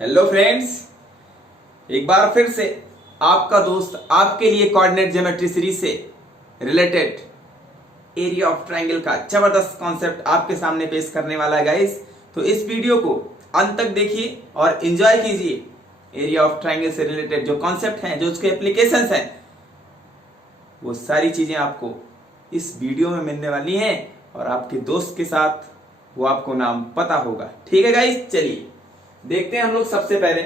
Hello friends, एक बार फिर से आपका दोस्त आपके लिए कोऑर्डिनेट ज्योमेट्री सीरीज से रिलेटेड एरिया ऑफ ट्रायंगल का जबरदस्त कॉन्सेप्ट आपके सामने पेश करने वाला है गाइस। तो इस वीडियो को अंत तक देखिए और एंजॉय कीजिए। एरिया ऑफ ट्रायंगल से रिलेटेड जो कॉन्सेप्ट हैं, जो उसके एप्लीकेशंस हैं, वो सारी चीजें आपको इस वीडियो में मिलने वाली हैं और आपके दोस्त के साथ वो आपको नाम पता होगा। ठीक है गाइस, चलिए देखते हैं हम लोग सबसे पहले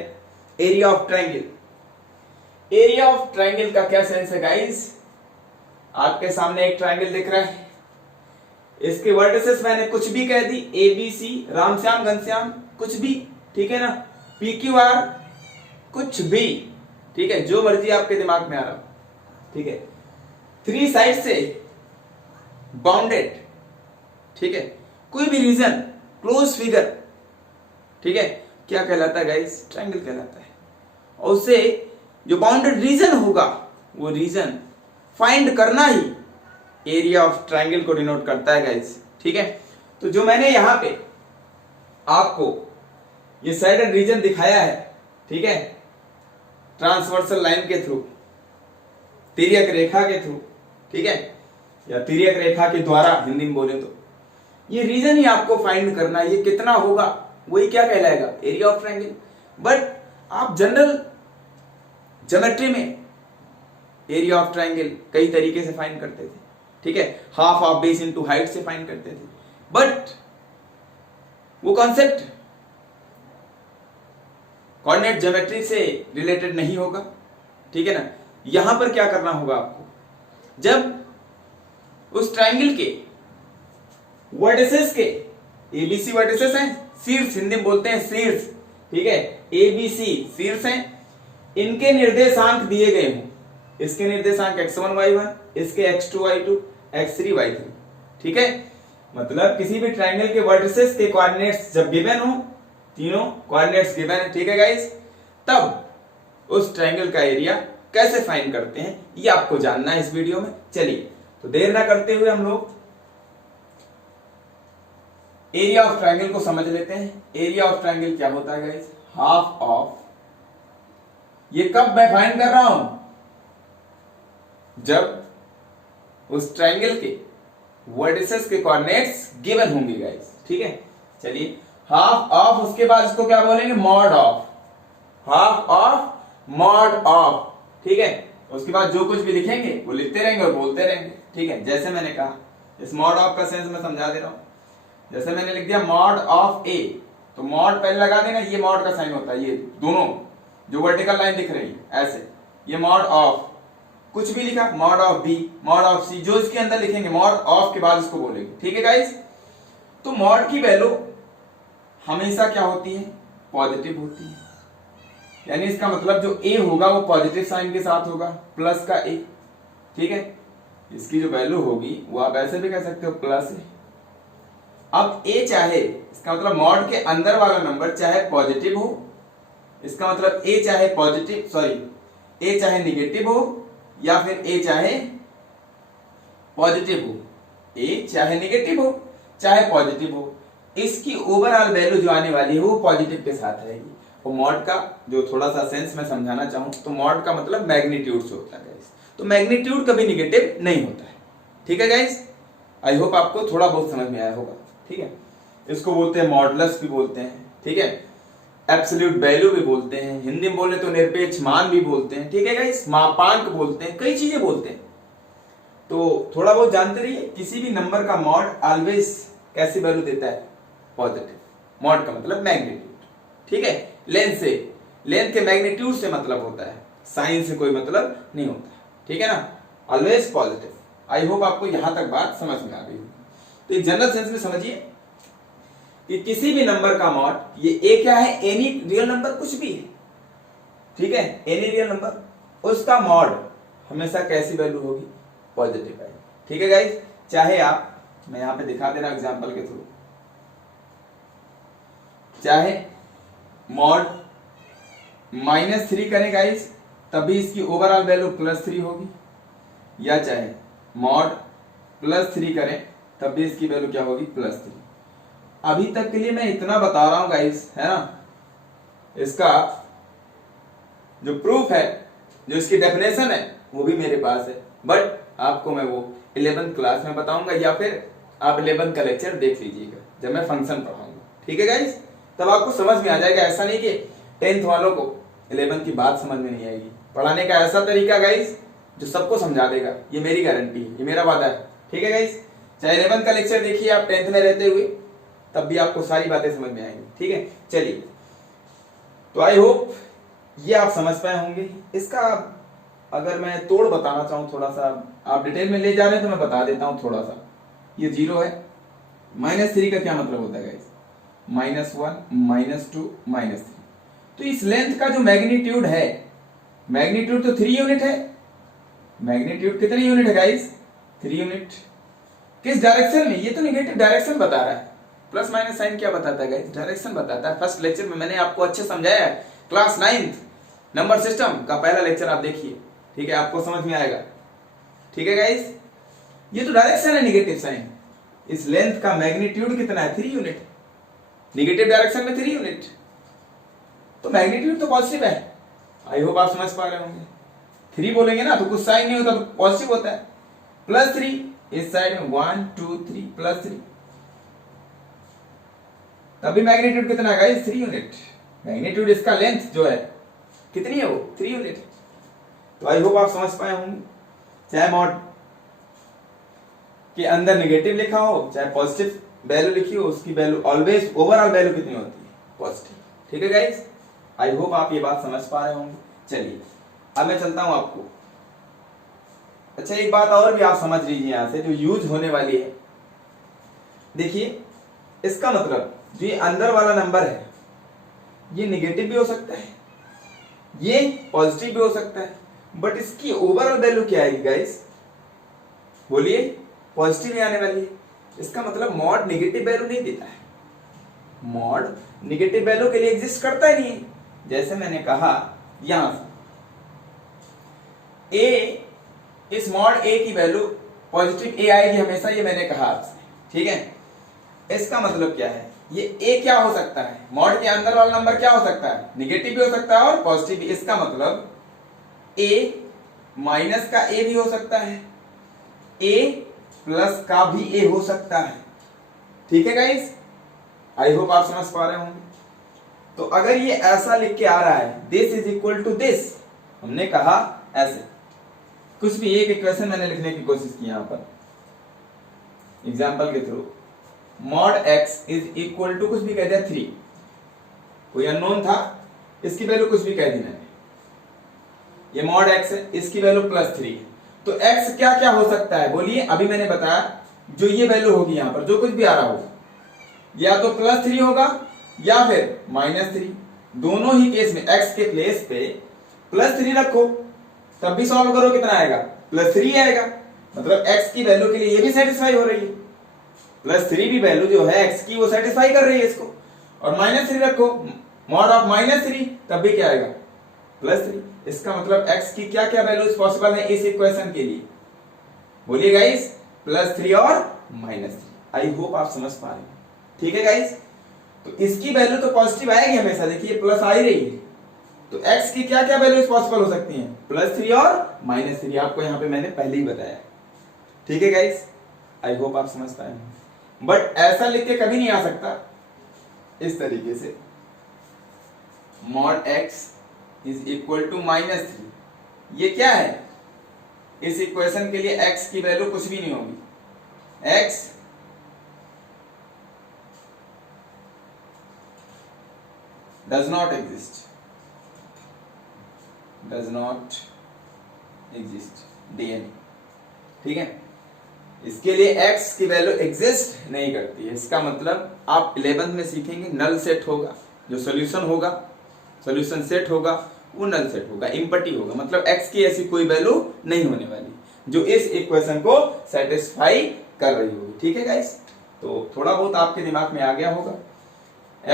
area of triangle. Area of triangle का क्या सेंस है गाइस? आपके सामने एक ट्रायंगल दिख रहा है, इसके वर्टिसेस मैंने कुछ भी कह दी, A B C, Ram Shyam Ghanshyam, कुछ भी, ठीक है ना, पी क्यू आर, कुछ भी, ठीक है, जो मर्जी आपके दिमाग में आ रहा, ठीक है। थ्री साइड से बाउंडेड, ठीक है, कोई भी रीजन, क्लोज फिगर, ठीक है, क्या कहलाता है गाइस? ट्रायंगल कहलाता है। और उससे जो बाउंडेड रीजन होगा वो रीजन फाइंड करना ही एरिया ऑफ ट्रायंगल को डिनोट करता है गाइस, ठीक है। तो जो मैंने यहां पे आपको ये साइडेड रीजन दिखाया है, ठीक है, ट्रांसवर्सल लाइन के थ्रू, तिर्यक रेखा के थ्रू, ठीक है, या तिर्यक रेखा के द्वारा हिंदी में बोले तो ये रीजन ही आपको फाइंड करना है। ये कितना होगा वही क्या कहलाएगा? Area of triangle. बट आप जनरल ज्योमेट्री में एरिया ऑफ ट्रायंगल कई तरीके से फाइंड करते थे, ठीक है, half of base into height से फाइंड करते थे, बट वो कॉन्सेप्ट कोऑर्डिनेट ज्योमेट्री से रिलेटेड नहीं होगा, ठीक है ना। यहां पर क्या करना होगा आपको? जब उस ट्रायंगल के वर्टिसेस के एबीसी वर्टिसेस हैं, शीर्ष हिंदी में बोलते हैं शीर्ष, ठीक है, एबीसी शीर्ष हैं, इनके निर्देशांक दिए गए हों। इसके निर्देशांक x1 y1, इसके x2 y2, x3 y3, ठीक है। मतलब किसी भी ट्रायंगल के वर्टिसेस के कोऑर्डिनेट्स जब गिवन हो, तीनों कोऑर्डिनेट्स गिवन है, ठीक है गाइस, तब उस ट्रायंगल का एरिया कैसे फाइंड करते हैं ये आपको जानना है इस वीडियो में। चलिए तो देर ना करते हुए हम लोग एरिया ऑफ ट्रायंगल को समझ लेते हैं। एरिया ऑफ ट्रायंगल क्या होता है गाइस? हाफ ऑफ, ये कब मैं फाइंड कर रहा हूं? जब उस ट्रायंगल के वर्टिसेस के कोऑर्डिनेट्स गिवन होंगे गाइस, ठीक है। चलिए हाफ ऑफ, उसके बाद इसको क्या बोलेंगे? Mod of, half of mod of, ठीक है। उसके बाद जो कुछ भी लिखेंगे वो लिखते रहेंगे और बोलते रहेंगे, ठीक है। जैसे मैंने कहा, इस मॉड ऑफ का सेंस मैं समझा दे रहा हूं। जैसे मैंने लिख दिया मॉड ऑफ ए, तो मॉड पहले लगा देना, ये मॉड का साइन होता है, ये दोनों जो वर्टिकल लाइन दिख रही है ऐसे, ये मॉड ऑफ, कुछ भी लिखा, mod of B, mod of C, जो इसके अंदर लिखेंगे मॉड ऑफ के बाद इसको बोलेंगे, ठीक है गाइस। तो मॉड की वैल्यू हमेशा क्या होती है? पॉजिटिव होती है, यानी इसका मतलब जो ए होगा वो पॉजिटिव साइन के साथ होगा, प्लस का ए, ठीक है। इसकी जो वैल्यू होगी वो आप ऐसे भी कह सकते हो, प्लस ए। अब ए चाहे, इसका मतलब मॉड के अंदर वाला नंबर चाहे पॉजिटिव हो, इसका मतलब ए चाहे पॉजिटिव, सॉरी, ए चाहे निगेटिव हो या फिर ए चाहे पॉजिटिव हो, ए चाहे निगेटिव हो चाहे पॉजिटिव हो, इसकी ओवरऑल वैल्यू जो आने वाली है वो पॉजिटिव के साथ रहेगी। और मॉड का जो थोड़ा सा सेंस मैं समझाना चाहूं तो मॉड का मतलब मैग्नीट्यूड से होता है गाइस, तो मैग्नीट्यूड कभी निगेटिव नहीं होता है, ठीक है गाइस। आई होप आपको थोड़ा बहुत समझ में आया होगा, ठीक है। इसको बोलते हैं मॉडुलस भी बोलते हैं, ठीक है, एब्सोल्यूट वैल्यू भी बोलते हैं, हिंदी में बोले तो निरपेक्ष मान भी बोलते हैं, ठीक है गाइस, मापांक बोलते हैं, कई चीजें बोलते हैं। तो थोड़ा बहुत जानते रहिए, किसी भी नंबर का मॉड ऑलवेज कैसी वैल्यू देता है? पॉजिटिव। मॉड का मतलब मैग्नीट्यूड, ठीक है, लेंथ से, लेंथ के मैग्नीट्यूड से मतलब होता है, साइन से कोई मतलब नहीं होता, ठीक है ना, ऑलवेज पॉजिटिव। आई होप आपको यहां तक बात समझ में आ गई। तो एक जनरल सेंस में समझिए कि किसी भी नंबर का मॉड, ये ए क्या है? एनी रियल नंबर, कुछ भी है, ठीक है, एनी रियल नंबर, उसका मॉड हमेशा कैसी वैल्यू होगी? पॉजिटिव है, ठीक है गाइस। चाहे आप, मैं यहां पे दिखा दे रहा हूं एग्जांपल के थ्रू, चाहे मॉड -3 करें गाइस, तभी इसकी ओवरऑल वैल्यू +3 होगी, या चाहे मॉड +3 करें तब भी इसकी वैल्यू क्या होगी? +3। अभी तक के लिए मैं इतना बता रहा हूं गाइस, है ना, इसका जो प्रूफ है, जो इसकी डेफिनेशन है, वो भी मेरे पास है, बट आपको मैं वो 11th क्लास में बताऊंगा, या फिर आप 11th का लेक्चर देख लीजिएगा जब मैं फंक्शन पढ़ाऊंगा। ठीक है गाइस, तब आपको समझ में आ जाएगा। ऐसा नहीं कि 10th वालों को 11th की बात समझ में नहीं आएगी। पढ़ाने का ऐसा तरीका गाइस जो सबको समझा देगा, ये मेरी गारंटी है, ये मेरा वादा है। ठीक है गाइस, चाहे 11th का लेक्चर देखिए आप 10th में रहते हुए, तब भी आपको सारी बातें समझ में आएंगी। ठीक है, चलिए, तो आई होप ये आप समझ पाए होंगे। इसका अगर मैं तोड़ बताना चाहूं थोड़ा सा, आप डिटेल में ले जा रहे हैं तो मैं बता देता हूं थोड़ा सा। ये 0 है, -3 का क्या मतलब होता है गाइस? -1 -2 -3। तो इस लेंथ का जो मैग्नीट्यूड है, मैग्नीट्यूड तो 3 यूनिट है। मैग्नीट्यूड कितने यूनिट है गाइस? 3 यूनिट। किस डायरेक्शन में? ये तो निगेटिव डायरेक्शन बता रहा है। प्लस माइनस साइन क्या बताता है गाइस? डायरेक्शन बताता है। फर्स्ट लेक्चर में मैंने आपको अच्छे समझाया है। क्लास 9th नंबर सिस्टम का पहला लेक्चर आप देखिए। ठीक है, आपको समझ में आएगा। ठीक है गाइस, ये तो डायरेक्शन है निगेटिव साइन। इस लेंथ का मैग्नीट्यूड कितना है? 3 यूनिट। निगेटिव डायरेक्शन में 3 यूनिट, तो मैग्नीट्यूड तो पॉजिटिव है। आई होप आप समझ पा रहे होंगे। 3 बोलेंगे ना तो कुछ साइन नहीं होता, तो पॉजिटिव होता है। +3 इस साइड में 1 2 3 +3, तभी मैग्नीट्यूड कितना है गाइस? 3 यूनिट। मैग्नीट्यूड इसका लेंथ जो है कितनी है? वो 3 यूनिट। तो आई होप आप समझ पाए होंगे। चाहे मॉड के अंदर नेगेटिव लिखा हो, चाहे पॉजिटिव वैल्यू लिखी हो, उसकी वैल्यू ऑलवेज ओवरऑल वैल्यू कितनी होती है? पॉजिटिव। ठीक है गाइस, आई होप आप ये बात समझ पा रहे होंगे। चलिए, अब मैं चलता हूं आपको। अच्छा, एक बात और भी आप समझ लीजिए यहां से, जो यूज होने वाली है। देखिए, इसका मतलब जो ये अंदर वाला नंबर है, ये निगेटिव भी हो सकता है, ये पॉजिटिव भी हो सकता है, बट इसकी ओवरऑल वैल्यू क्या आएगी गाइस? बोलिए, पॉजिटिव ही आने वाली है। इसका मतलब मॉड निगेटिव वैल्यू नहीं देता है। मॉड निगेटिव वैल्यू के लिए एग्जिस्ट करता ही नहीं है। जैसे मैंने कहा यहां से ए, इस मॉड ए की वैल्यू पॉजिटिव ए आएगी हमेशा, ये मैंने कहा आपसे। ठीक है, इसका मतलब क्या है? ये ए क्या हो सकता है? मॉड के अंदर वाला नंबर क्या हो सकता है? निगेटिव भी हो सकता है और पॉजिटिव भी। इसका मतलब ए माइनस का ए भी हो सकता है, ए प्लस का भी ए हो सकता है। ठीक है गाइस, आई होप आप समझ पा रहे होंगे। तो अगर ये ऐसा लिख के आ रहा है, this is equal to this, हमने कहा ऐसे कुछ भी एक इक्वेशन मैंने लिखने की कोशिश की यहां पर एग्जाम्पल के through. Mod x is equal to कुछ भी कह दिया 3, कोई अननोन था, इसकी वैल्यू कुछ भी कह दी मैंने। ये मॉड x है, इसकी वैल्यू +3 है। तो x क्या क्या हो सकता है? बोलिए, अभी मैंने बताया जो ये वैल्यू होगी यहां पर, जो कुछ भी आ रहा होगा, या तो +3 होगा या फिर -3। दोनों ही केस में x के प्लेस पे +3 रखो, तब भी सॉल्व करो, कितना आएगा? +3 आएगा। मतलब x की वैल्यू के लिए ये भी सेटिस्फाई हो रही है। +3 भी वैल्यू जो है x की, वो सेटिस्फाई कर रही है इसको। और -3 रखो, मॉड ऑफ -3, तब भी क्या आएगा? +3। इसका मतलब x की क्या क्या वैल्यूज पॉसिबल है इस इक्वेशन के लिए? बोलिए गाइस, +3 और -3। आई होप आप समझ पा रहे हैं। ठीक है गाइस, तो इसकी वैल्यू तो पॉजिटिव आएगी हमेशा। देखिए, प्लस आ ही रही है, तो x की क्या क्या वैल्यूज पॉसिबल हो सकती हैं? +3 और -3। आपको यहां पे मैंने पहले ही बताया। ठीक है गाइस, आई होप आप समझ पाए। बट ऐसा लिख के कभी नहीं आ सकता इस तरीके से, mod x is equal to -3। ये क्या है? इस इक्वेशन के लिए x की वैल्यू कुछ भी नहीं होगी। x does not exist, does not exist, DNE. ठीक है, इसके लिए x की वैल्यू एग्जिस्ट नहीं करती है। इसका मतलब आप 11th में सीखेंगे, नल सेट होगा, जो सॉल्यूशन होगा, सॉल्यूशन सेट होगा, वो नल सेट होगा, इम्पटी होगा। मतलब x की ऐसी कोई वैल्यू नहीं होने वाली जो इस इक्वेशन को सेटिस्फाई कर रही होगी। ठीक है गाइस, तो थोड़ा बहुत आपके दिमाग में आ गया होगा।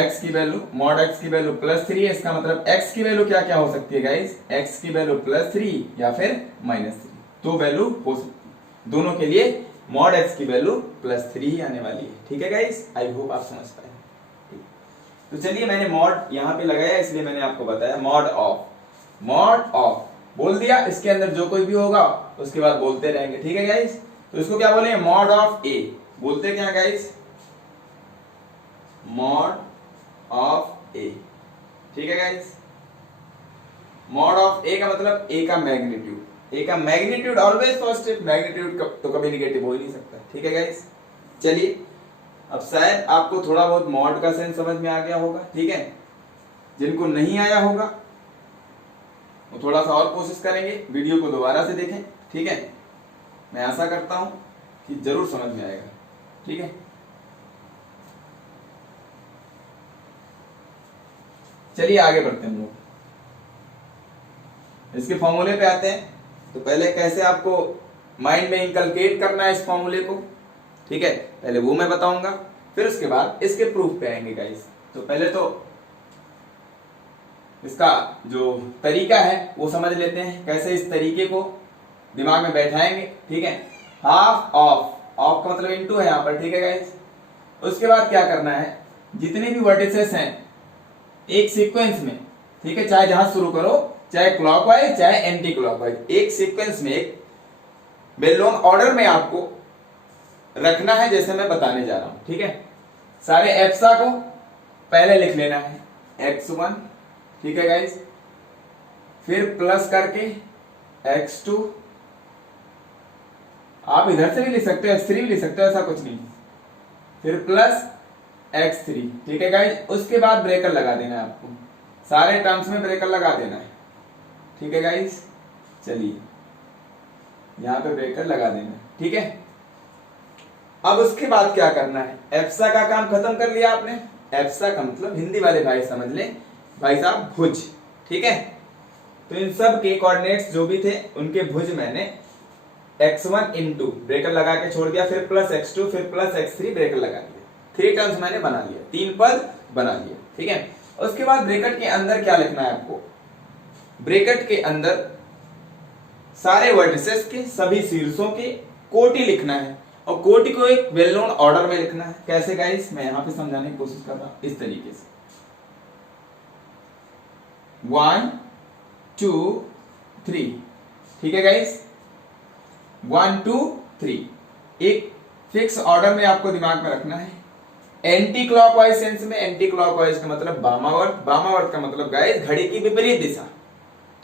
x की वैल्यू, मॉड x की वैल्यू +3 है, इसका मतलब x की वैल्यू क्या क्या हो सकती है गाइस? x की वैल्यू +3 या फिर -3, दो वैल्यू हो सकती है। दोनों के लिए मॉड x की वैल्यू +3 ही आने वाली है। ठीक है गाइस, आई होप आप समझ पाए। तो चलिए मैंने मॉड यहाँ पे लगाया इसलिए मैंने आपको बताया मॉड ऑफ बोल दिया। इसके अंदर जो कोई भी होगा उसके बाद बोलते रहेंगे, ठीक है गाइस। तो इसको क्या बोलेंगे, मॉड ऑफ ए। बोलते क्या गाइस, मॉड ऑफ ए, ठीक है गाइस। मॉड ऑफ ए का मतलब ए का मैग्नीट्यूड। ए का मैग्नीट्यूड ऑलवेज पॉजिटिव, मैग्नीट्यूड तो कभी निगेटिव हो ही नहीं सकता, ठीक है गाइस। चलिए अब शायद आपको थोड़ा बहुत मॉड का सेंस समझ में आ गया होगा, ठीक है। जिनको नहीं आया होगा वो थोड़ा सा और कोशिश करेंगे, वीडियो को दोबारा से देखें, ठीक है। मैं आशा करता हूं कि जरूर समझ में आएगा, ठीक है। चलिए आगे बढ़ते हैं हम लोग, इसके फॉर्मूले पे आते हैं। तो पहले कैसे आपको माइंड में इंकलकेट करना है इस फॉर्मूले को, ठीक है, पहले वो मैं बताऊंगा, फिर उसके बाद इसके प्रूफ पे आएंगे गाइस। तो पहले तो इसका जो तरीका है वो समझ लेते हैं, कैसे इस तरीके को दिमाग में बैठाएंगे, ठीक है। हाफ ऑफ का मतलब इनटू है यहाँ पर, ठीक है गाइस। उसके बाद क्या करना है, जितने भी वर्टिसेस हैं एक सीक्वेंस में, ठीक है, चाहे जहां शुरू करो, चाहे क्लॉकवाइज चाहे एंटी क्लॉकवाइज, एक सीक्वेंस में एक बेलोन ऑर्डर में आपको रखना है, जैसे मैं बताने जा रहा हूं, ठीक है। सारे एप्सा को पहले लिख लेना है x1, ठीक है गाइस, फिर प्लस करके x2, आप इधर से भी लिख सकते हो, x3 भी लिख सकते हो, ऐसा कुछ नहीं, फिर प्लस x3, ठीक है गाइस। उसके बाद ब्रेकर लगा देना है आपको, सारे टर्म्स में ब्रेकर लगा देना है, ठीक है गाइस। चलिए यहां पे ब्रेकर लगा देना है, ठीक है। अब उसके बाद क्या करना है, एप्सा का काम खत्म कर लिया आपने। एप्सा का मतलब हिंदी वाले भाई समझ लें, भाई साहब भुज, ठीक है। तो इन सब के कोऑर्डिनेट्स जो भी थे उनके भुज मैंने x1 इंटू ब्रेकर लगा के छोड़ दिया, फिर प्लस x2, फिर प्लस x3 ब्रेकर लगा दिया, 3 टर्म्स मैंने बना लिया, 3 पद बना लिया, ठीक है। उसके बाद ब्रेकेट के अंदर क्या लिखना है आपको, ब्रेकेट के अंदर सारे वर्टिसेस के सभी शीर्षों के कोटि लिखना है, और कोटि को एक वेल नोन ऑर्डर में लिखना है। कैसे गाइस, मैं यहां पे समझाने की कोशिश कर रहा हूं, इस तरीके से 1 2 3, ठीक है गाइस, 1 2 3 एक फिक्स ऑर्डर में आपको दिमाग में रखना है। एंटी क्लॉकवाइज सेंस में, एंटी क्लॉकवाइज का मतलब वामावर्त, वामावर्त का मतलब गाइस घड़ी की विपरीत दिशा,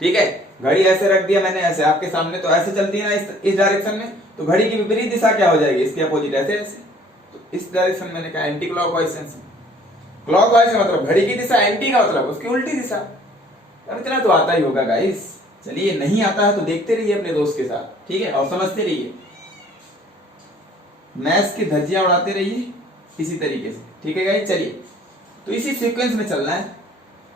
ठीक है। घड़ी ऐसे रख दिया मैंने, ऐसे आपके सामने, तो ऐसे चलती है ना इस डायरेक्शन में, तो घड़ी की विपरीत दिशा क्या हो जाएगी, इसके अपोजिट ऐसे ऐसे, तो इस डायरेक्शन मैंने कहा एंटी क्लॉकवाइज सेंस में। क्लॉकवाइज का मतलब घड़ी की दिशा, एंटी का मतलब उसकी उल्टी दिशा। अब इतना तो आता ही होगा गाइस। चलिए नहीं आता है तो देखते रहिए अपने दोस्त के साथ, ठीक है, और समझते रहिए, मैथ्स की धज्जियां उड़ाते रहिए इसी तरीके से, ठीक है गाइस। चलिए तो इसी सीक्वेंस में चलना है।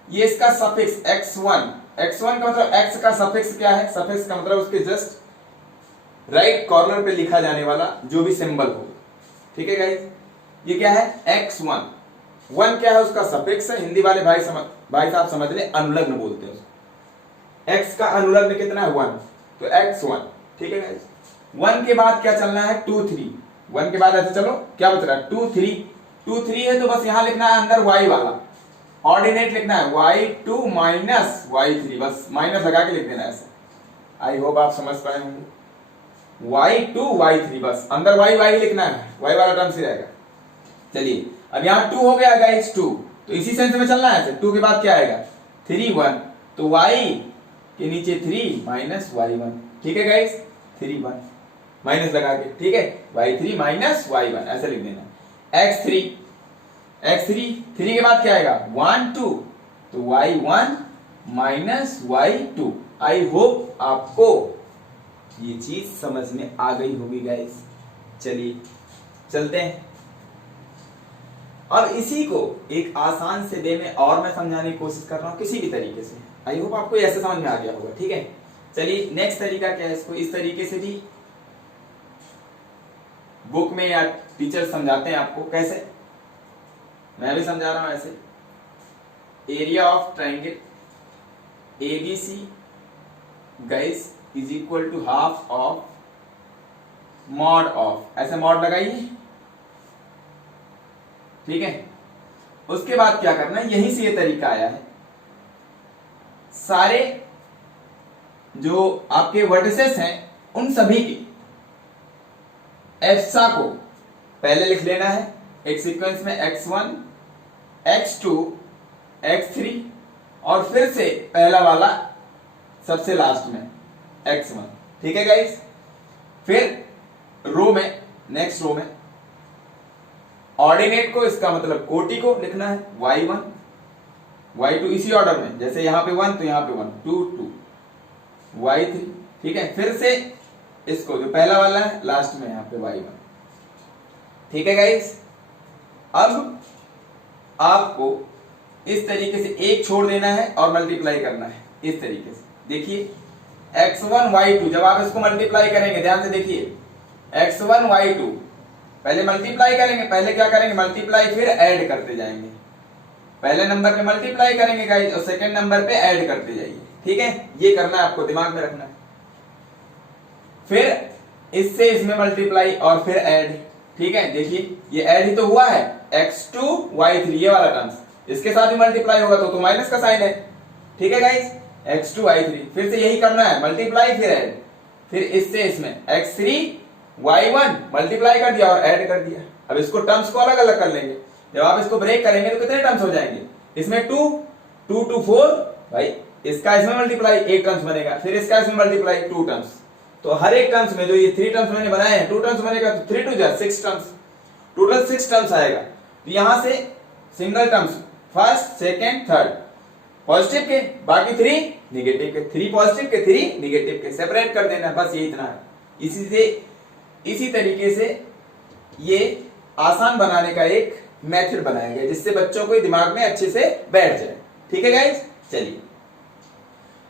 ये इसका सफिक्स x1 का मतलब x का सफिक्स क्या है, सफिक्स का मतलब उसके जस्ट राइट कॉर्नर पे लिखा जाने वाला जो भी सिंबल हो, ठीक है गाइस। ये क्या है, x1, 1 क्या है उसका सफिक्स है, हिंदी वाले भाई साहब समझ ले, अनुलग्न बोलते हैं उसको। x का अनुलग्न कितना है, 1, तो x1, ठीक है गाइस। 1 के बाद क्या चलना है, 2 3, 1 के बाद ऐसे चलो, क्या बच रहा है 2 3 है, तो बस यहां लिखना है अंदर y वाला ऑर्डिनेट लिखना है, y2 माइनस y3, बस माइनस लगा के लिख देना है ऐसे। आई होप आप समझ पाए होंगे, y2 y3, बस अंदर y लिखना है, y वाला टर्म से रहेगा। चलिए अब यहाँ 2 हो गया गाइस, 2, तो इसी सेंस में चलना है। 2 के बाद क्या आएगा, 3 1, तो y के नीचे 3 माइनस y1, ठीक है गाइस, 3 1 माइनस लगा के, ठीक है, y3 माइनस y1 ऐसे लिख देना। x3 3 के बाद क्या आएगा, 1 2, तो y1 minus y2। I hope आपको ये चीज समझ में आ गई होगी गाइस। चलिए चलते हैं, अब इसी को एक आसान से वे में और मैं समझाने की कोशिश कर रहा हूं किसी भी तरीके से। आई होप आपको ऐसे समझ में आ गया होगा, ठीक है। चलिए नेक्स्ट तरीका क्या है, इसको इस तरीके से भी बुक में या टीचर समझाते हैं आपको, कैसे मैं भी समझा रहा हूं ऐसे। Area of triangle ABC guys is equal to half of mod of, ऐसे मॉड लगाइए, ठीक है। उसके बाद क्या करना है, यहीं से ये तरीका आया है। सारे जो आपके वर्टिसेस हैं उन सभी की एफसा को पहले लिख लेना है एक सीक्वेंस में, x1 x2 x3 और फिर से पहला वाला सबसे लास्ट में x1। ठीक है गाइस। फिर रो में, नेक्स्ट रो में ऑर्डिनेट को, इसका मतलब कोटि को लिखना है y1 y2 इसी ऑर्डर में, जैसे यहां पे 1 तो यहां पे 1, 2 2 y3। ठीक है। फिर से इसको जो पहला वाला है लास्ट में यहां पे y1। ठीक है गाइस। अब आपको इस तरीके से एक छोड़ देना है और मल्टीप्लाई करना है इस तरीके से। देखिए x1 y2 जब आप इसको मल्टीप्लाई करेंगे, ध्यान से देखिए, x1 y2 पहले मल्टीप्लाई करेंगे, पहले क्या करेंगे मल्टीप्लाई, फिर ऐड करते जाएंगे। पहले नंबर पे मल्टीप्लाई करेंगे गाइस और सेकंड नंबर पे ऐड करते जाइए। ठीक है, ये करना है आपको, दिमाग में रखना है। फिर इससे इसमें मल्टीप्लाई और फिर ऐड। ठीक है, देखिए ये ऐड ही तो हुआ है, x2 y3 ये वाला टर्म्स, इसके साथ भी मल्टीप्लाई होगा तो माइनस का साइन है। ठीक है गाइस, x2 y3 फिर से यही करना है, मल्टीप्लाई फिर ऐड, फिर इससे इसमें x3 y1 मल्टीप्लाई कर दिया और ऐड कर दिया। अब इसको टर्म्स को अलग अलग कर लेंगे। जब आप इसको ब्रेक करेंगे तो कितने टर्म्स हो जाएंगे, इसमें 2 2 2 4 भाई, इसका इसमें मल्टीप्लाई एक टर्म्स बनेगा, फिर इसका इसमें मल्टीप्लाई 2 टर्म्स। तो हर एक टर्म्स में जो ये 3 टर्म्स मैंने बनाए हैं 2 टर्म्स बनेगा, तो 3 2 6 टर्म्स, टोटल 6 टर्म्स आएगा। तो यहां से single terms first second third positive के, बाकी 3 नेगेटिव के, 3 पॉजिटिव के 3 नेगेटिव के, सेपरेट कर देना, बस ये इतना है। इसी तरीके से ये आसान बनाने का एक मेथड बनाया गया जिससे बच्चों को दिमाग में अच्छे से बैठ जाए। ठीक है गाइस, चलिए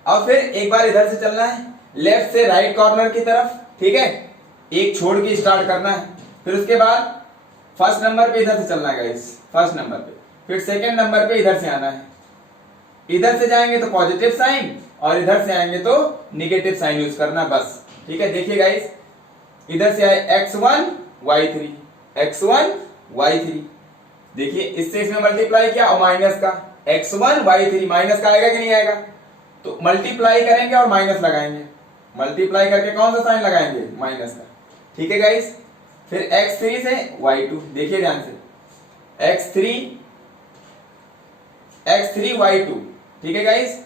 अब फिर एक बार इधर से चलना है लेफ्ट से राइट कॉर्नर की तरफ। ठीक है, एक छोड़ के स्टार्ट करना है, फिर उसके बाद फर्स्ट नंबर पे इधर से चलना है गाइस, फर्स्ट नंबर पे, फिर सेकंड नंबर पे इधर से आना है। इधर से जाएंगे तो पॉजिटिव साइन और इधर से आएंगे तो निगेटिव साइन यूज करना, बस। ठीक है, देखिए गाइस, इधर से आए x1 y3 x1 y3, देखिए इससे इसमें मल्टीप्लाई किया और माइनस का x1 y3 माइनस का आएगा कि नहीं आएगा, तो मल्टीप्लाई करेंगे और माइनस लगाएंगे, मल्टीप्लाई करके कौन सा साइन लगाएंगे, माइनस का। ठीक है गाइस, फिर x3 से y2, देखिए ध्यान से x3 y2। ठीक है गाइस,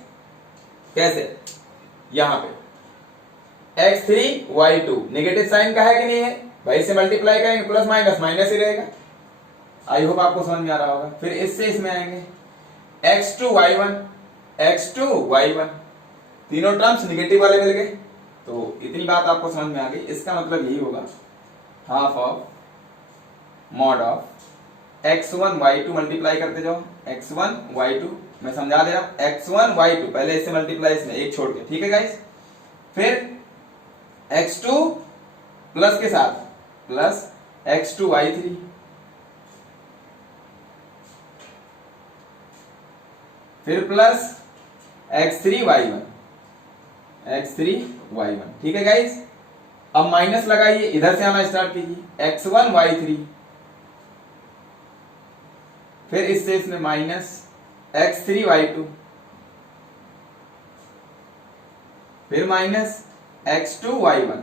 कैसे, यहां पे x3 y2 नेगेटिव साइन का है कि नहीं है भाई, इससे मल्टीप्लाई करेंगे प्लस माइनस माइनस ही रहेगा। आई होप आपको समझ में आ रहा होगा। फिर इससे इसमें आएंगे x2 y1 तीनों टर्म्स निगेटिव वाले मिल गए, तो इतनी बात आपको समझ में आ गई। इसका मतलब यही होगा half of mod of x1 y2 multiply करते जाओ, x1 y2 मैं समझा दे रहा हूं, x1 y2 पहले इससे मल्टीप्लाई इसमें एक छोड़ के। ठीक है गाइस, फिर x2 प्लस के साथ प्लस x2 y3, फिर प्लस x3 y1 ठीक है गाइस। अब माइनस लगाइए, इधर से आना स्टार्ट कीजिए, x1 y3, फिर इससे इसमें माइनस x3 y2, फिर माइनस x2 y1।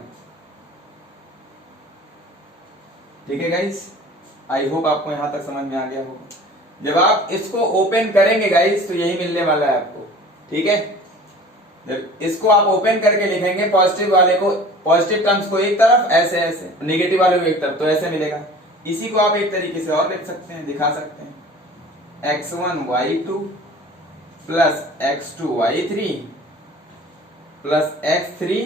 ठीक है गाइस, आई होप आपको यहां तक समझ में आ गया होगा। जब आप इसको ओपन करेंगे गाइस तो यही मिलने वाला है आपको। ठीक है, जब इसको आप ओपन करके लिखेंगे पॉजिटिव वाले को, पॉजिटिव टर्म्स को एक तरफ ऐसे ऐसे, नेगेटिव वाले को एक तरफ, तो ऐसे मिलेगा। इसी को आप एक तरीके से और लिख सकते हैं, दिखा सकते हैं, x1 y2 plus x2 y3 plus x3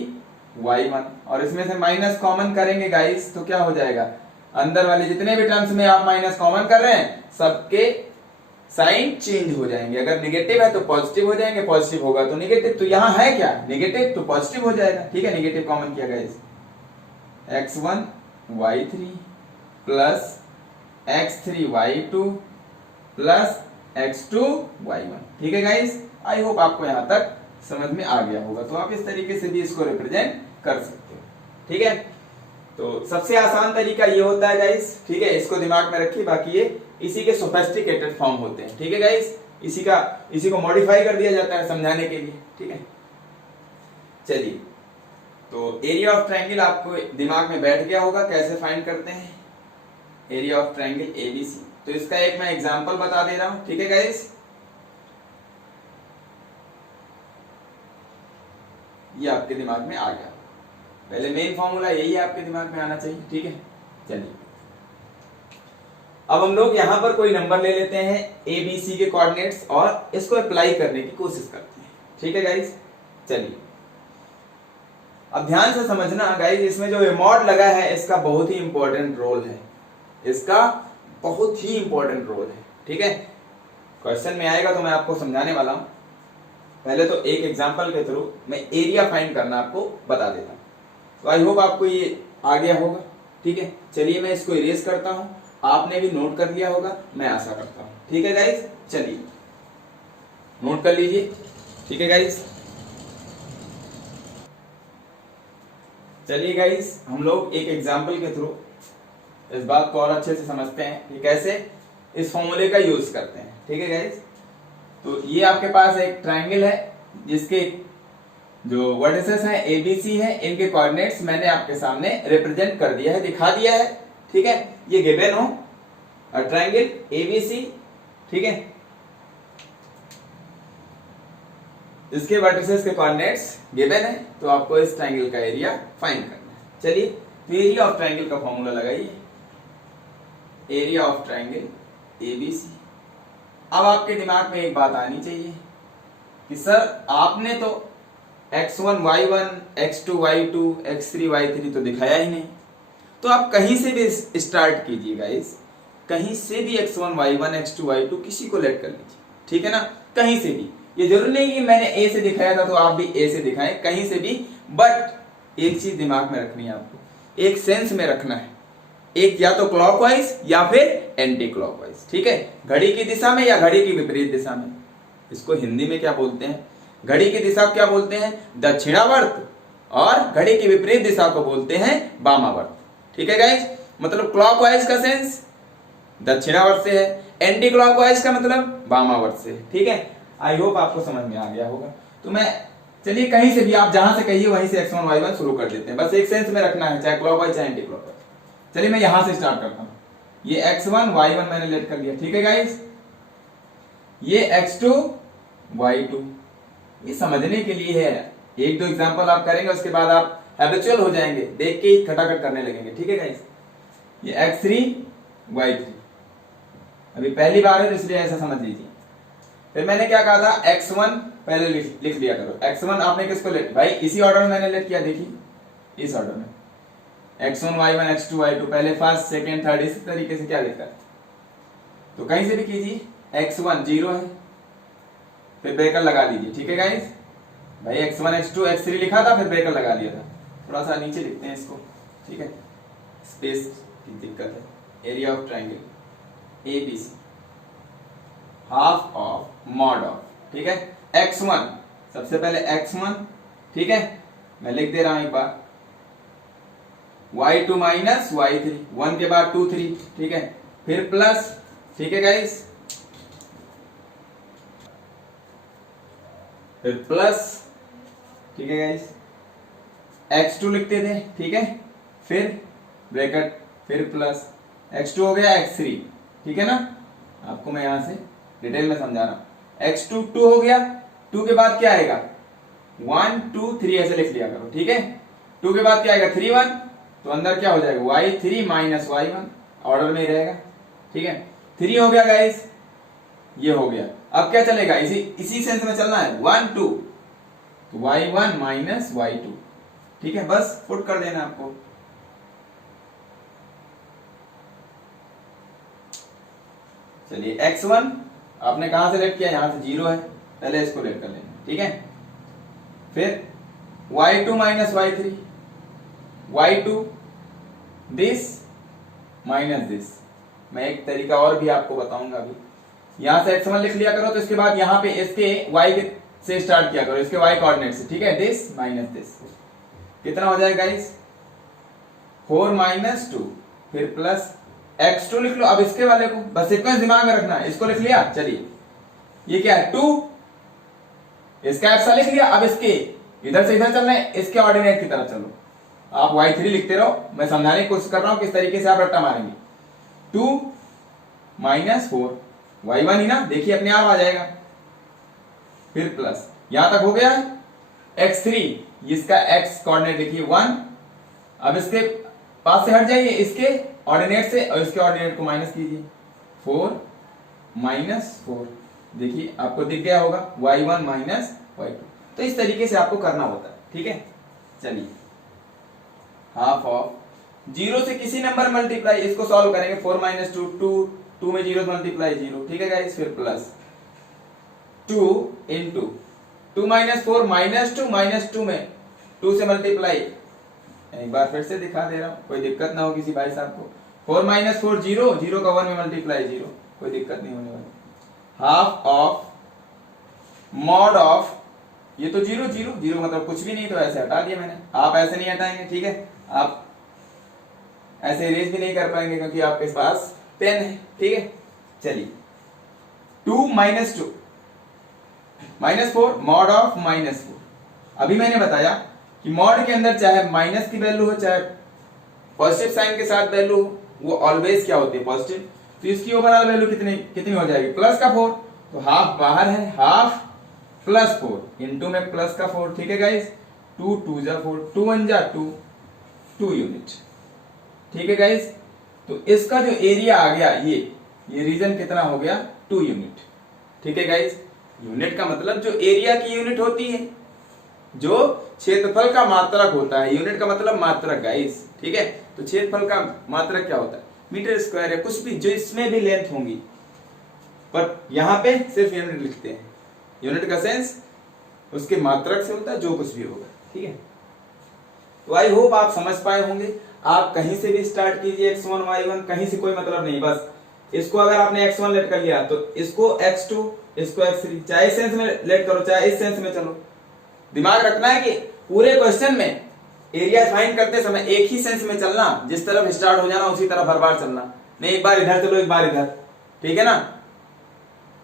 y1, और इसमें से माइनस कॉमन करेंगे गाइस तो क्या हो जाएगा, अंदर वाले जितने भी टर्म्स में आप माइनस कॉमन कर रहे हैं सबके साइन चेंज हो जाएंगे। अगर नेगेटिव है तो पॉजिटिव हो जाएंगे, पॉजिटिव होगा तो नेगेटिव, तो यहां है क्या नेगेटिव, तो पॉजिटिव हो जाएगा। ठीक है, नेगेटिव कॉमन किया guys, x1 y3 plus x3 y2 plus x2 y1। ठीक है गाइस, आई होप आपको यहां तक समझ में आ गया होगा। तो आप इस तरीके से भी इसको रिप्रेजेंट कर सकते हो। ठीक है, तो सबसे आसान तरीका ये होता है गाइस। ठीक है, इसको दिमाग में रखिए, बाकी ये इसी के सोफेस्टिकेटेड फॉर्म होते हैं। ठीक है गाइस, इसी को मॉडिफाई कर दिया जाता है समझाने के लिए। ठीक है, चलिए, तो एरिया ऑफ ट्रायंगल आपको दिमाग में बैठ गया होगा कैसे फाइंड करते हैं एरिया ऑफ ट्रायंगल एबीसी। तो इसका एक मैं एग्जांपल बता दे रहा हूं। ठीक है गाइस, ये आपके दिमाग में आ गया। पहले मेन फॉर्मूला यही है, आपके दिमाग में आना चाहिए। ठीक है, चलिए अब हम लोग यहां पर कोई नंबर ले लेते हैं ए बी सी के कोऑर्डिनेट्स और इसको अप्लाई करने की कोशिश करते हैं। ठीक है गाइस, चलिए अब ध्यान से समझना गाइस, इसमें जो मॉड लगा है इसका बहुत ही इंपॉर्टेंट रोल है, इसका बहुत ही इंपॉर्टेंट रोल है। ठीक है, क्वेश्चन में आएगा तो मैं आपको समझाने वाला हूं। पहले तो एक एग्जांपल के थ्रू मैं एरिया फाइंड करना आपको बता देता हूं। तो आई होप आपको ये आ गया होगा। ठीक है, चलिए मैं इसको इरेज करता हूं, आपने भी नोट कर लिया होगा, मैं आशा करता हूं। ठीक है गाइस, चलिए नोट कर लीजिए। ठीक है गाइस, चलिए गाइस हम लोग एक एग्जांपल के थ्रू इस बात को और अच्छे से समझते हैं कि कैसे इस फॉर्मूले का यूज करते हैं। ठीक है गाइस, तो ये आपके पास एक ट्रायंगल है जिसके जो वर्टिसेस हैं एबीसी है, इनके कोऑर्डिनेट्स मैंने आपके सामने रिप्रेजेंट कर दिया है, दिखा दिया है। ठीक है, ये गिवन हो ट्रायंगल एबीसी। ठीक है, इसके वर्टिसेस के कोऑर्डिनेट्स गिवन है, तो आपको इस ट्रायंगल का एरिया फाइंड करना है। चलिए तो एरिया ऑफ ट्रायंगल का फॉर्मूला लगाइए, एरिया ऑफ ट्रायंगल एबीसी। अब आपके दिमाग में एक बात आनी चाहिए कि सर आपने तो x1 y1 x2 y2 x3 y3 तो दिखाया ही नहीं, तो आप कहीं से भी स्टार्ट कीजिए गाइस, कहीं से भी x1 y1 x2 y2 किसी को लेट कर लीजिए। ठीक है ना, कहीं से भी, ये जरूरी नहीं कि मैंने ए से दिखाया था तो आप भी ए से दिखाएं, कहीं से भी। बट एक चीज दिमाग में रखनी है आपको, एक सेंस में रखना है, एक या तो क्लॉकवाइज या फिर एंटी क्लॉकवाइज। ठीक है, घड़ी की दिशा में या घड़ी की विपरीत दिशा में। इसको हिंदी में क्या बोलते हैं, घड़ी की दिशा क्या बोलते हैं, दक्षिणावर्त, और घड़ी की विपरीत दिशा को बोलते हैं वामावर्त। ठीक है गाइस, मतलब क्लॉकवाइज का सेंस दक्षिणावर्त से है, एंटी क्लॉकवाइज का मतलब वामावर्त से। ठीक है, आई होप आपको समझ में आ गया होगा। तो मैं चलिए कहीं से भी आप जहां से कहिए वहीं से x1 y1 शुरू कर देते हैं, बस एक सेंस में रखना है, चाहे क्लॉकवाइज चाहे एंटी क्लॉकवाइज। चलिए मैं यहां से स्टार्ट करता हूं, ये x1 y1 मैंने लेट कर लिया। ठीक है गाइस, ये x2 y2, ये समझने के लिए है, एक दो एग्जांपल आप करेंगे उसके बाद आप हैबिचुअल हो जाएंगे, देख के ही खटाखट करने लगेंगे। ठीक है गाइस, ये x3 y3 अभी पहली बार है तो इसलिए ऐसा समझ लीजिए। फिर मैंने क्या कहा था, x1 पहले लिख दिया करो। x1 आपने किसको लेट, भाई इसी ऑर्डर में मैंने लेट किया, देखिए इस ऑर्डर में x1 y1 x2 y2, पहले फर्स्ट सेकेंड थर्ड, इस तरीके से क्या लिखा है, तो कहीं से भी कीजिए। x1 0 है, फिर ब्रेकर लगा दीजिए। ठीक है गाइस, भाई x1 x2 x3 लिखा था, फिर ब्रेकर लगा दिया था। थोड़ा सा नीचे लिखते हैं इसको, ठीक है, स्पेस की दिक्कत है। Area of triangle ABC, half of mod of, ठीक है, x1, सबसे पहले x1, ठीक है, मैं लिख दे रहा हूं एक बार, y2 माइनस y3, 1 के बाद 2 3, ठीक है, फिर प्लस, ठीक है गाइस, फिर प्लस, ठीक है गाइस, x2 लिखते थे, ठीक है, फिर ब्रैकेट, फिर प्लस, x2 हो गया x3, ठीक है ना, आपको मैं यहां से डिटेल में समझा रहा हूं। x2 2 हो गया, 2 के बाद क्या आएगा, 1 2 3 ऐसे लिख लिया करो, ठीक है। 2 के बाद क्या आएगा, 3 1, तो अंदर क्या हो जाएगा, y3 माइनस y1, ऑर्डर में ही रहेगा, ठीक है। 3 हो गया गाइस, ये हो गया। अब क्या चलेगा, इसी सेंस में चलना है, 1 2, तो y1 माइनस y2, ठीक है, बस पुट कर देना आपको। चलिए x1 आपने कहां से लेट किया, यहां से 0 है, पहले इसको लेट कर लेना, ठीक है। फिर y2 minus y3, y2 this minus this, मैं एक तरीका और भी आपको बताऊंगा अभी। यहां से x1 लिख लिया करो, तो इसके बाद यहां पे इसके y से स्टार्ट किया करो, इसके y कोऑर्डिनेट से, ठीक है, दिस माइनस दिस, कितना हो जाएगा गाइस, 4 माइनस 2, फिर प्लस x2 लिख लो। अब इसके वाले को बस सीक्वेंस दिमाग में रखना है, इसको लिख लिया। चलिए ये क्या है 2, इसका ऐसा लिख लिया। अब इसके इधर से इधर चलना है, इसके ऑर्डिनेट की तरफ चलो। आप y3 लिखते रहो, मैं समझाने की कोशिश कर रहा हूं किस तरीके से आप रट्टा मारेंगे। 2 - 4 y1 ही ना, देखिए अपने आप आ जाएगा। फिर प्लस, यहां तक हो गया। x3 इसका x कोऑर्डिनेट देखिए 1। अब इसके पास से हट जाइए, इसके ऑर्डिनेट से, और इसके ऑर्डिनेट को माइनस कीजिए। 4 - 4 देखिए आपको दिख गया होगा, y1 - y2। तो इस तरीके से आपको करना होता है, ठीक है। चलिए हाफ ऑफ 0 से किसी नंबर मल्टीप्लाई, इसको सॉल्व करेंगे। 4 - 2 2 में 0 मल्टीप्लाई 0, ठीक है गाइस। फिर प्लस 2 इंटू 2 - 4 -2 -2 में 2 से मल्टीप्लाई, एक बार फिर से दिखा दे रहा हूं, कोई दिक्कत ना हो किसी भाई साहब को। 4 - 4 0, 0 का 1 में मल्टीप्लाई 0, कोई दिक्कत नहीं होने वाली। हाफ ऑफ मॉड ऑफ, ये तो 0 0 0 मतलब कुछ भी नहीं, तो ऐसे हटा दिया मैंने। आप ऐसे नहीं हटाएंगे, ठीक है। आप ऐसे इरेज भी नहीं कर पाएंगे क्योंकि आपके पास पेन है, ठीक है। चलिए 2 - 2 -4 मॉड ऑफ -4। अभी मैंने बताया कि मॉड के अंदर चाहे माइनस की वैल्यू हो, चाहे पॉजिटिव साइन के साथ वैल्यू हो, वो ऑलवेज क्या होती है, पॉजिटिव। तो इसकी ओवरऑल वैल्यू कितनी हो जाएगी, प्लस का 4। तो हाफ बाहर है, हाफ प्लस 4 इंटू में प्लस का 4, ठीक है गाइस। 2 2 जा 4, 2 1 जा 2, 2 यूनिट, ठीक है गाइस। तो इसका जो एरिया आ गया, ये रीजन कितना हो गया, 2 यूनिट, ठीक है गाइस। यूनिट का मतलब जो एरिया की यूनिट होती है, जो क्षेत्रफल का मात्रक होता है। यूनिट का मतलब मात्रक गाइस, ठीक है। तो क्षेत्रफल का मात्रक क्या होता है, मीटर स्क्वायर है, कुछ भी जो इसमें भी लेंथ होंगी, पर यहां पे सिर्फ यूनिट लिखते हैं। यूनिट का सेंस उसके मात्रक से होता है, जो कुछ भी होगा, ठीक है। तो आई होप आप समझ पाए होंगे। आप कहीं से भी स्टार्ट कीजिए, x1 y1, कहीं से कोई मतलब नहीं। बस इसको अगर आपने x1 लेट कर लिया तो इसको x2, इसको x3, चाहे इस सेंस में लेट करो, चाहे इस सेंस में चलो। दिमाग रखना है कि पूरे क्वेश्चन में एरिया फाइंड करते समय एक ही सेंस में चलना, जिस तरफ स्टार्ट हो जाना उसी तरफ हर बार चलना, नहीं एक बार इधर चलो एक बार इधर, ठीक है ना,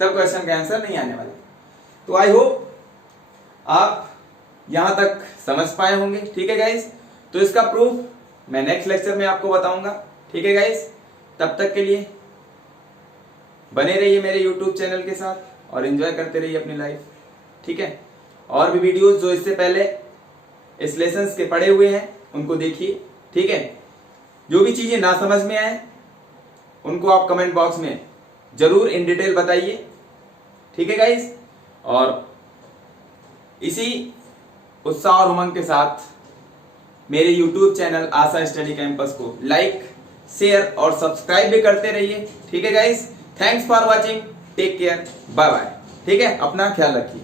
तब क्वेश्चन का आंसर नहीं आने वाले। तो आई होप आप यहां तक समझ पाए होंगे, ठीक है गाइस। तो इसका प्रूफ मैं नेक्स्ट लेक्चर में आपको बताऊंगा, ठीक है गाइस। तब तक के लिए बने रहिए मेरे यूट्यूब चैनल के साथ और एंजॉय करते रहिए अपनी लाइफ, ठीक है। और भी वीडियोस जो इससे पहले इस लेसन के पढ़े हुए हैं उनको देखिए, ठीक है। जो भी चीजें ना समझ में आए उनको आप कमेंट बॉक्स में जरूर इन डिटेल बताइए, ठीक है गाइस। और इसी उत्साह और उमंग के साथ मेरे YouTube channel Asha study campus को लाइक, शेयर और सब्सक्राइब भी करते रहिए, ठीक है guys. Thanks for watching, take care, bye bye, ठीक है। अपना ख्याल रखिए।